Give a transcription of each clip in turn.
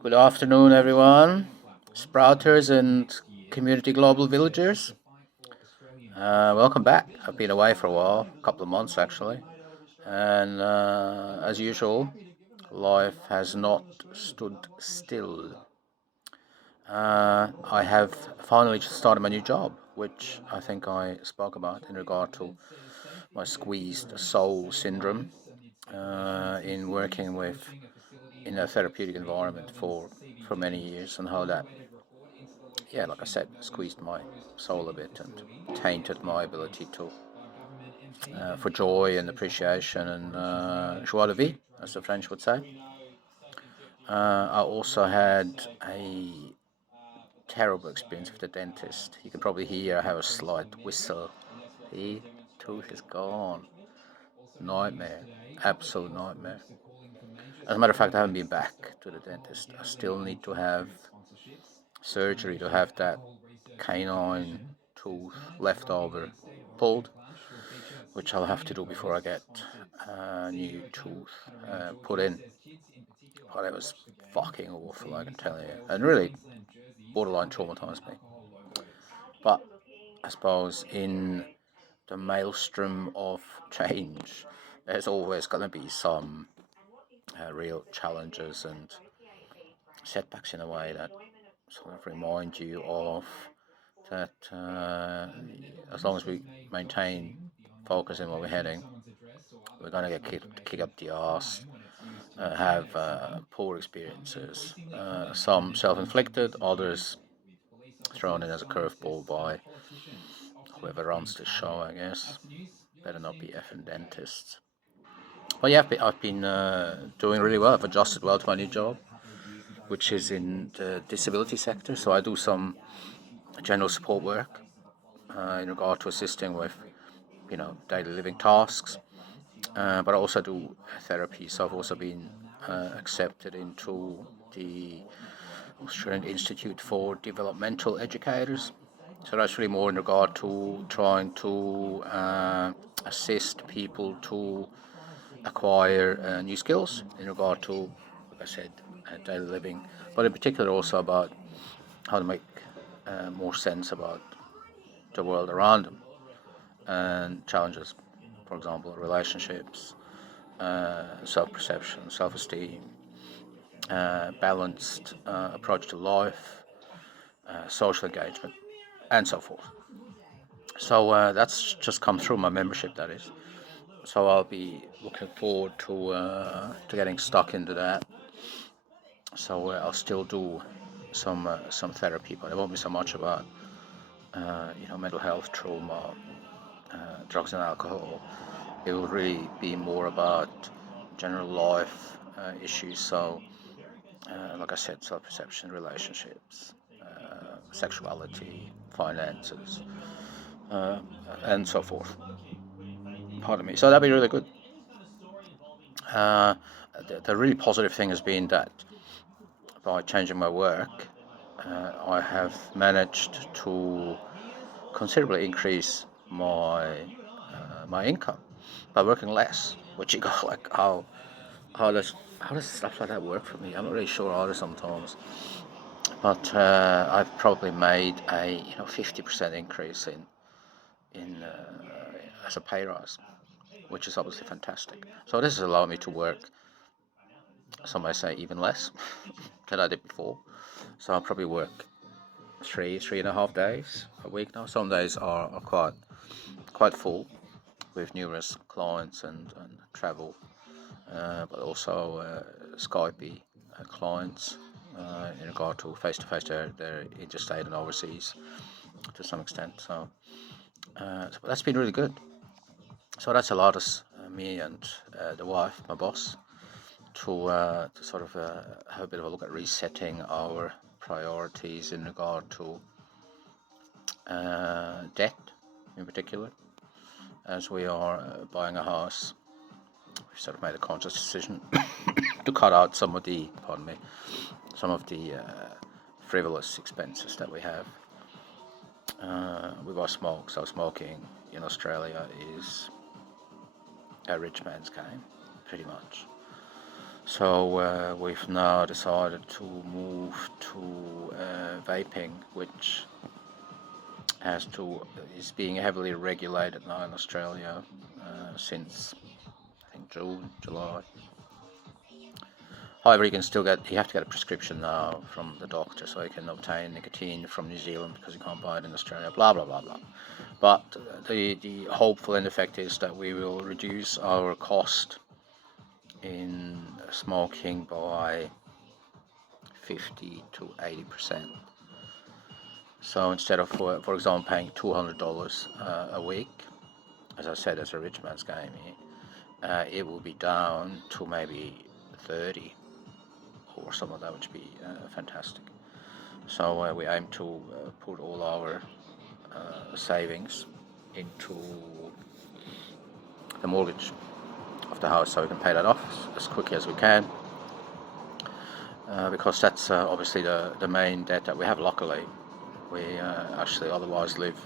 Good afternoon, everyone. Sprouters and community global villagers. Welcome back. I've been away for a while, a couple of months actually. And as usual, life has not stood still. I have finally started my new job, which I think I spoke about in regard to my squeezed soul syndrome in working with in a therapeutic environment for many years, and how that, yeah, like I said, squeezed my soul a bit and tainted my ability to for joy and appreciation and joie de vie, as the French would say. I also had a terrible experience with the dentist. You can probably hear I have a slight whistle. The tooth is gone. Nightmare. Absolute nightmare. As a matter of fact, I haven't been back to the dentist. I still need to have surgery to have that canine tooth left over pulled, which I'll have to do before I get a new tooth put in. But it was fucking awful, I can tell you, and really borderline traumatized me. But I suppose in the maelstrom of change, there's always going to be some real challenges and setbacks in a way that sort of remind you of that as long as we maintain focus in where we're heading, we're going to get kicked up the ass, have poor experiences, some self-inflicted, others thrown in as a curveball by whoever runs the show, I guess. Better not be effing dentists. But yeah, I've been doing really well. I've adjusted well to my new job, which is in the disability sector. So I do some general support work in regard to assisting with, daily living tasks. But I also do therapy. So I've also been accepted into the Australian Institute for Developmental Educators. So that's really more in regard to trying to assist people to acquire new skills in regard to, like I said, daily living, but in particular also about how to make more sense about the world around them and challenges, for example, relationships, self-perception, self-esteem, balanced approach to life, social engagement, and so forth. So that's just come through my membership, that is. So I'll be looking forward to getting stuck into that. So I'll still do some therapy, but it won't be so much about mental health, trauma, drugs and alcohol. It will really be more about general life issues. So, like I said, self-perception, relationships, sexuality, finances, uh, and so forth. Pardon me. So that'd be really good. Uh, the really positive thing has been that by changing my work, I have managed to considerably increase my income by working less. Which you go like, how does how does stuff like that work for me? I'm not really sure either sometimes. But I've probably made a 50% increase in as a pay rise, which is obviously fantastic. So this has allowed me to work, some may say even less than I did before. So I'll probably work 3.5 days a week now. Some days are quite full with numerous clients and travel, but also Skype clients in regard to face-to-face. They're interstate and overseas to some extent. So that's been really good. So that's allowed us, me and the wife, my boss, to sort of have a bit of a look at resetting our priorities in regard to debt in particular, as we are buying a house. We've sort of made a conscious decision to cut out some of the frivolous expenses that we have. We buy smoke, so smoking in Australia is a rich man's game, pretty much. So we've now decided to move to vaping, which is being heavily regulated now in Australia since I think June, July. However, you have to get a prescription now from the doctor, so you can obtain nicotine from New Zealand because you can't buy it in Australia. Blah blah blah blah. But the hopeful end effect is that we will reduce our cost in smoking by 50 to 80%. So instead of, for example, paying $200 a week, as I said, as a rich man's game, it will be down to maybe 30 or some of that, which would be fantastic. So we aim to put all our savings into the mortgage of the house so we can pay that off as quickly as we can. Because that's obviously the main debt that we have. Luckily, we actually otherwise live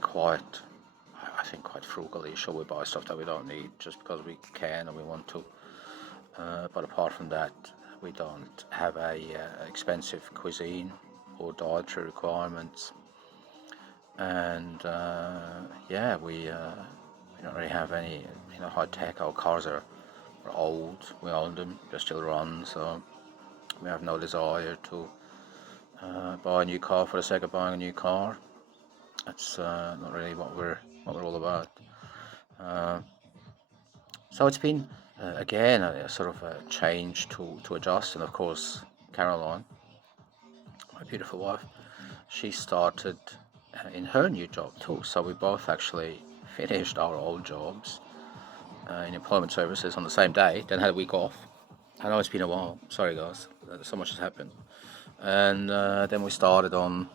quite frugally. Sure, we buy stuff that we don't need just because we can and we want to. But apart from that, we don't have a expensive cuisine or dietary requirements. And we don't really have any high tech. Our cars are old. We own them. They still run. So we have no desire to buy a new car for the sake of buying a new car. That's not really what we're all about. So it's been again a sort of a change to adjust, and of course Caroline, my beautiful wife, she started in her new job too. So we both actually finished our old jobs in employment services on the same day, then had a week off. I know it's been a while. Sorry guys, so much has happened. And then we started on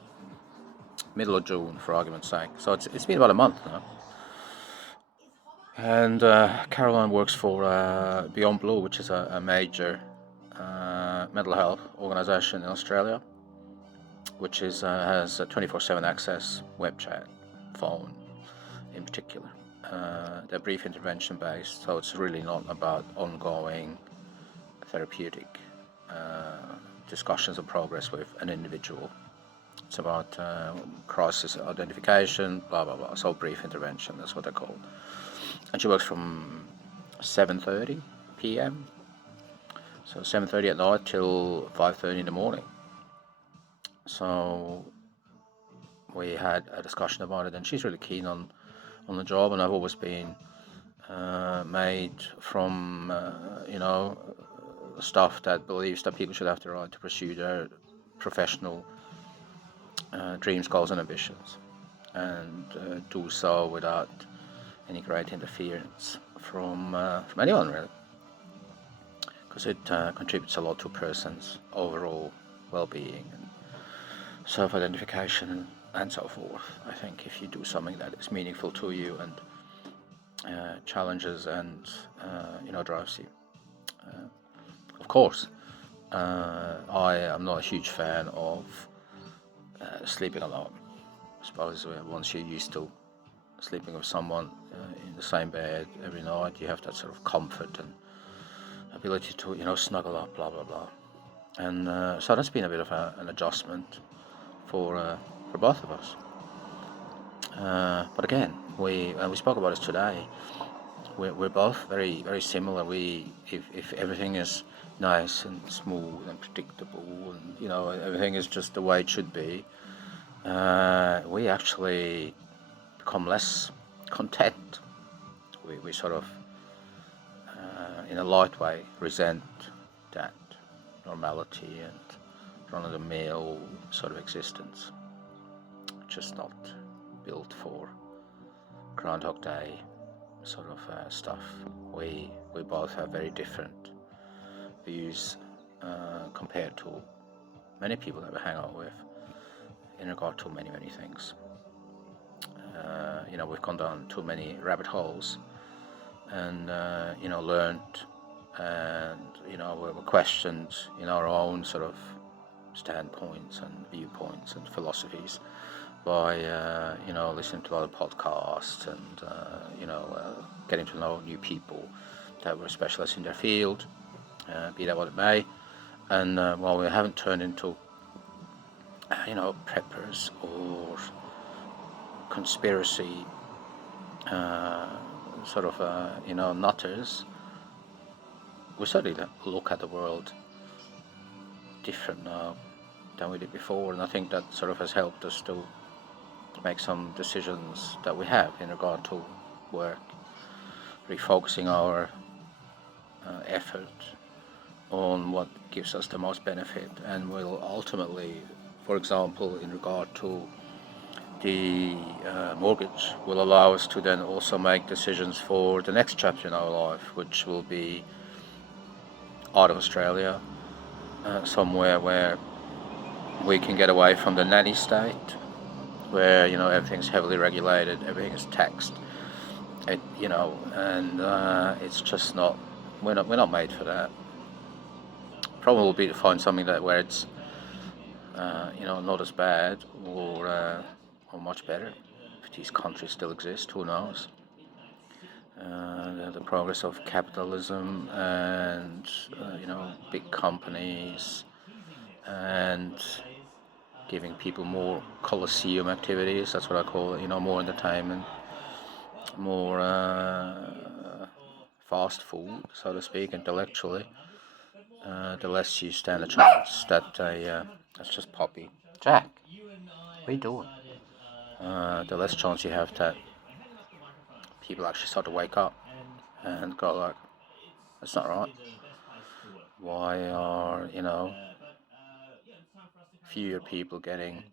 middle of June, for argument's sake. So it's been about a month now. And Caroline works for Beyond Blue, which is a major mental health organisation in Australia, which has a 24/7 access, web chat, phone in particular. They're brief intervention based, so it's really not about ongoing therapeutic discussions of progress with an individual. It's about crisis identification, blah blah blah. So brief intervention, that's what they're called. And she works from 7:30 p.m. So 7:30 at night till 5:30 in the morning. So we had a discussion about it, and she's really keen on the job, and I've always been made from stuff that believes that people should have the right to pursue their professional dreams, goals, and ambitions, and do so without any great interference from anyone, really, because it contributes a lot to a person's overall well-being and self-identification and so forth. I think if you do something that is meaningful to you and challenges and drives you. Of course, I am not a huge fan of sleeping alone. I suppose once you're used to sleeping with someone in the same bed every night, you have that sort of comfort and ability to snuggle up, blah blah blah. And so that's been a bit of an adjustment for both of us. But again, we spoke about this today. We're both very very similar. If everything is nice and smooth and predictable, and everything is just the way it should be, we actually become less content. We sort of, in a light way, resent that normality and run-of-the-mill sort of existence, just not built for Groundhog Day sort of stuff. We both have very different views compared to many people that we hang out with in regard to many things. We've gone down too many rabbit holes and learned and we're questioned in our own sort of standpoints and viewpoints and philosophies by listening to other podcasts and getting to know new people that were specialists in their field, be that what it may. And while we haven't turned into, preppers or conspiracy nutters, we certainly look at the world different now than we did before, and I think that sort of has helped us to make some decisions that we have in regard to work, refocusing our effort on what gives us the most benefit and will ultimately, for example, in regard to the mortgage, will allow us to then also make decisions for the next chapter in our life, which will be out of Australia, somewhere where we can get away from the nanny state, where everything's heavily regulated, everything is taxed, and it's just not. We're not made for that. Problem will be to find something where it's not as bad or much better. If these countries still exist, who knows? The progress of capitalism and big companies and giving people more coliseum activities. That's what I call it. More entertainment, more fast food, so to speak, intellectually. The less you stand a chance that that's just Poppy. Jack, what are you doing? The less chance you have that people actually start to wake up and go like, that's not right. Why are, fewer people getting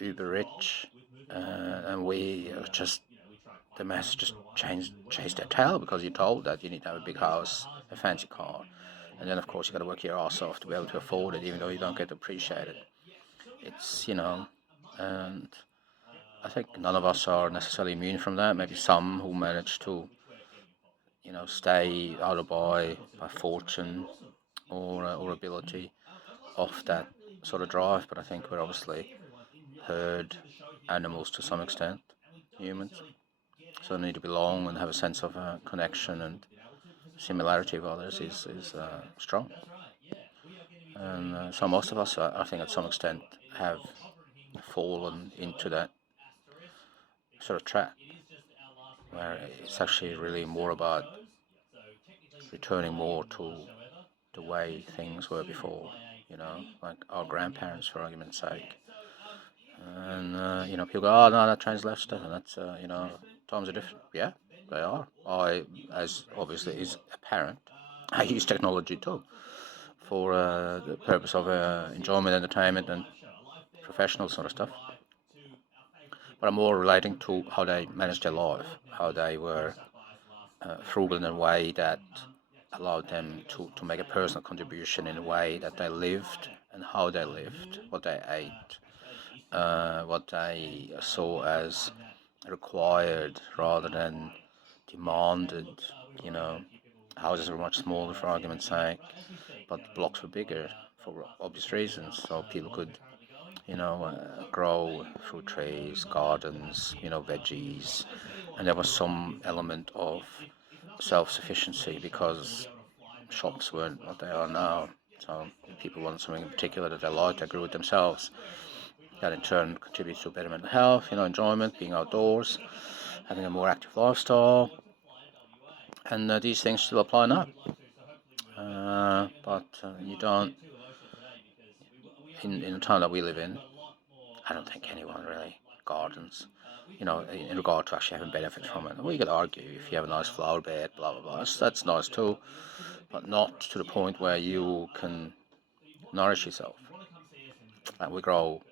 uber rich and we just, the mass just chase their tail because you're told that you need to have a big house, a fancy car, and then of course you got to work your ass off to be able to afford it, even though you don't get to appreciate it. It's, and I think none of us are necessarily immune from that. Maybe some who manage to, stay out of by fortune or ability off that sort of drive. But I think we're obviously herd animals to some extent, humans. So the need to belong and have a sense of connection and similarity with others is strong. And so most of us, I think, at some extent, have fallen into that sort of trap, where it's actually really more about returning more to the way things were before, like our grandparents, for argument's sake. And, people go, oh, no, that train's left stuff, and that's, times are different. Yeah, they are. As obviously is apparent, I use technology too for the purpose of enjoyment, entertainment, and professional sort of stuff. But I'm more relating to how they managed their life, how they were frugal in a way that allowed them to make a personal contribution in a way that they lived and how they lived, what they ate, what they saw as required rather than demanded. Houses were much smaller for argument's sake, but blocks were bigger for obvious reasons, so people could, grow fruit trees, gardens, veggies, and there was some element of self-sufficiency because shops weren't what they are now. So if people wanted something in particular that they liked, they grew it themselves. That in turn contributes to better mental health, enjoyment, being outdoors, having a more active lifestyle, and these things still apply now. But you don't, in the time that we live in, I don't think anyone really gardens, in regard to actually having benefit from it. Well, you could argue if you have a nice flower bed, blah, blah, blah, that's nice too, but not to the point where you can nourish yourself. Like we grow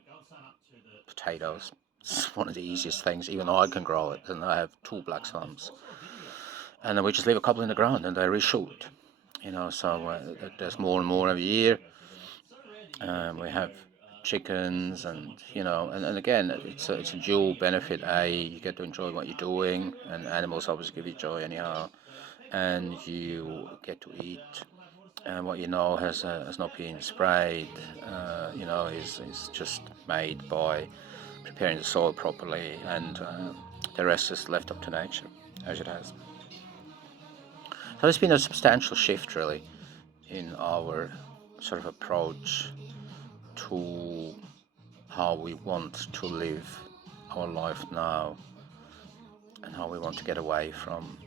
potatoes. It's one of the easiest things. Even I can grow it, and I have two black thumbs. And then we just leave a couple in the ground, and they reshoot. So there's more and more every year. We have chickens, and again, it's a dual benefit. You get to enjoy what you're doing, and animals obviously give you joy anyhow, and you get to eat. And what has not been sprayed, is just made by preparing the soil properly, and the rest is left up to nature, as it has. So there's been a substantial shift, really, in our sort of approach to how we want to live our life now and how we want to get away from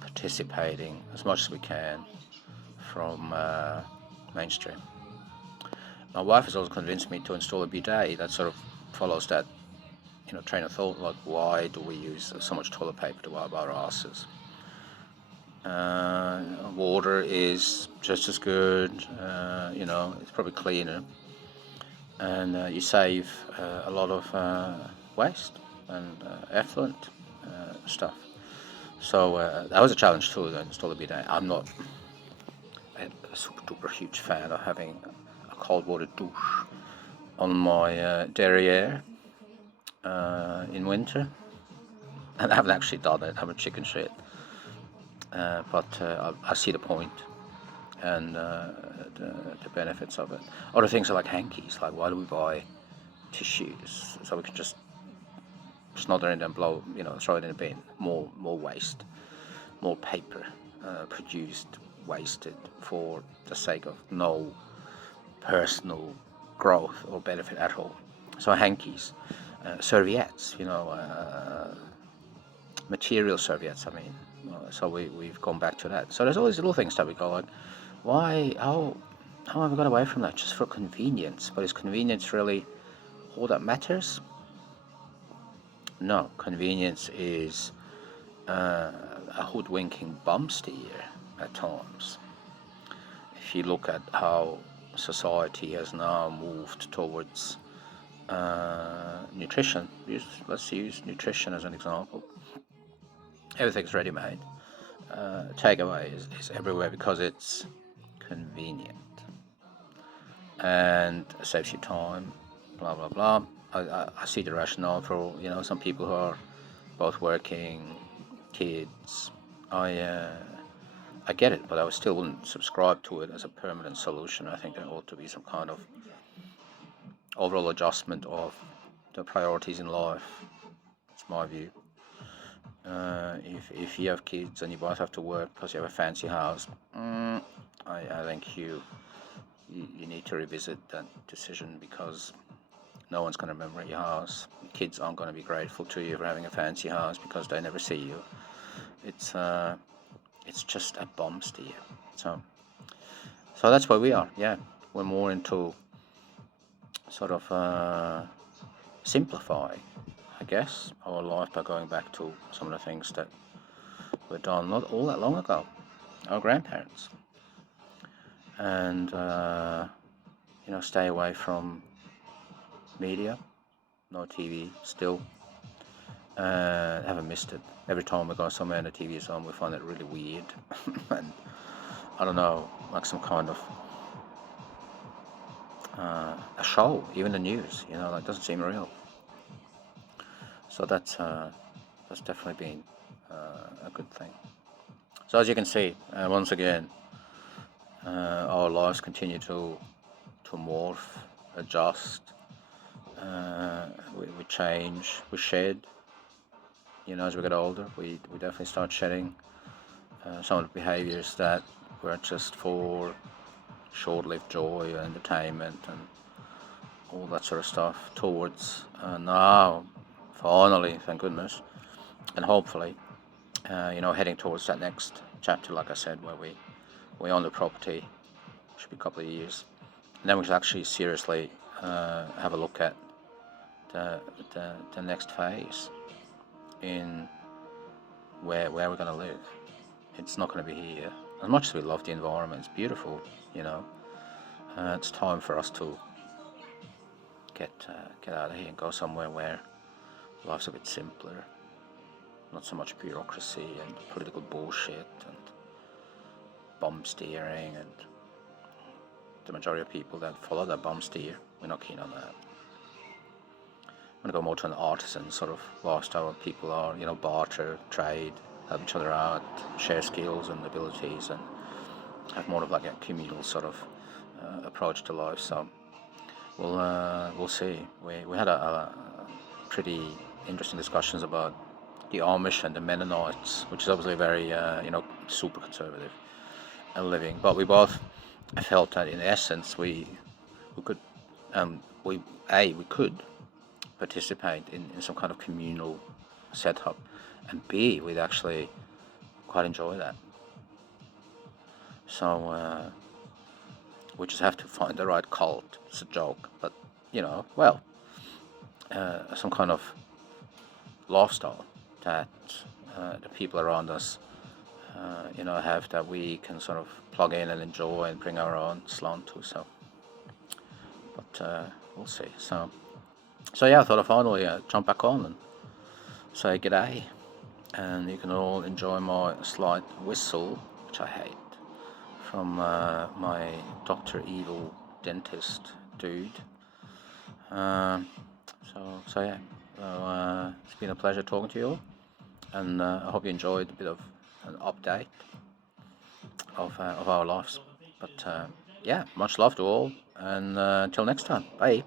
participating as much as we can from mainstream. My wife has also convinced me to install a bidet that sort of follows that train of thought, like why do we use so much toilet paper to wipe our asses? Water is just as good, it's probably cleaner, and you save a lot of waste and effluent stuff. So that was a challenge too, to install a bidet. I'm not a super duper huge fan of having a cold water douche on my derriere in winter, and I haven't actually done it. I'm a chicken shit, but I see the point and the benefits of it. Other things are like hankies. Like, why do we buy tissues so we can just smother it and blow, throw it in a bin? More waste, more paper produced, wasted for the sake of no personal growth or benefit at all. So hankies, serviettes, material serviettes. I mean, so we've gone back to that. So there's all these little things that we go like, why? How have we got away from that? Just for convenience? But is convenience really all that matters? No, convenience is a hoodwinking bum steer at times. If you look at how society has now moved towards nutrition, let's use nutrition as an example. Everything's ready-made. Takeaway is everywhere because it's convenient and saves you time, blah blah blah. I see the rationale for some people who are both working, kids. I get it, but I still wouldn't subscribe to it as a permanent solution. I think there ought to be some kind of overall adjustment of the priorities in life. It's my view. If you have kids and you both have to work because you have a fancy house, I think you need to revisit that decision, because no one's going to remember your house. Kids aren't going to be grateful to you for having a fancy house because they never see you. It's just a bomb steer. So that's where we are. Yeah, we're more into sort of simplify, I guess, our life by going back to some of the things that were done not all that long ago, our grandparents, and stay away from media, no TV still. Haven't missed it. Every time we go somewhere and the TV is on, we find it really weird, and I don't know, like some kind of a show, even the news, like doesn't seem real. So that's definitely been a good thing. So as you can see, once again, our lives continue to morph, adjust. We change, we shed. As we get older, we definitely start shedding some of the behaviors that were just for short-lived joy and entertainment and all that sort of stuff, towards now, finally, thank goodness, and hopefully, heading towards that next chapter, like I said, where we own the property. Should be a couple of years, and then we should actually seriously have a look at the next phase in where we're going to live. It's not going to be here. As much as we love the environment, it's beautiful, it's time for us to get out of here and go somewhere where life's a bit simpler, not so much bureaucracy and political bullshit and bomb steering, and the majority of people that follow that bomb steer, we're not keen on that. I'm going to go more to an artisan sort of lifestyle where people are, barter, trade, help each other out, share skills and abilities, and have more of like a communal sort of approach to life. So we'll see. We had a pretty interesting discussions about the Amish and the Mennonites, which is obviously very super conservative, a living, but we both felt that in essence we could we could participate in some kind of communal setup, and B, we'd actually quite enjoy that. So we just have to find the right cult. It's a joke, but some kind of lifestyle that the people around us, have, that we can sort of plug in and enjoy and bring our own slant to. So, but we'll see. So yeah, I thought I'd finally jump back on and say g'day, and you can all enjoy my slight whistle, which I hate, from my Dr. Evil dentist dude. So yeah, it's been a pleasure talking to you all, and I hope you enjoyed a bit of an update of our lives. But yeah, much love to all, and until next time, bye.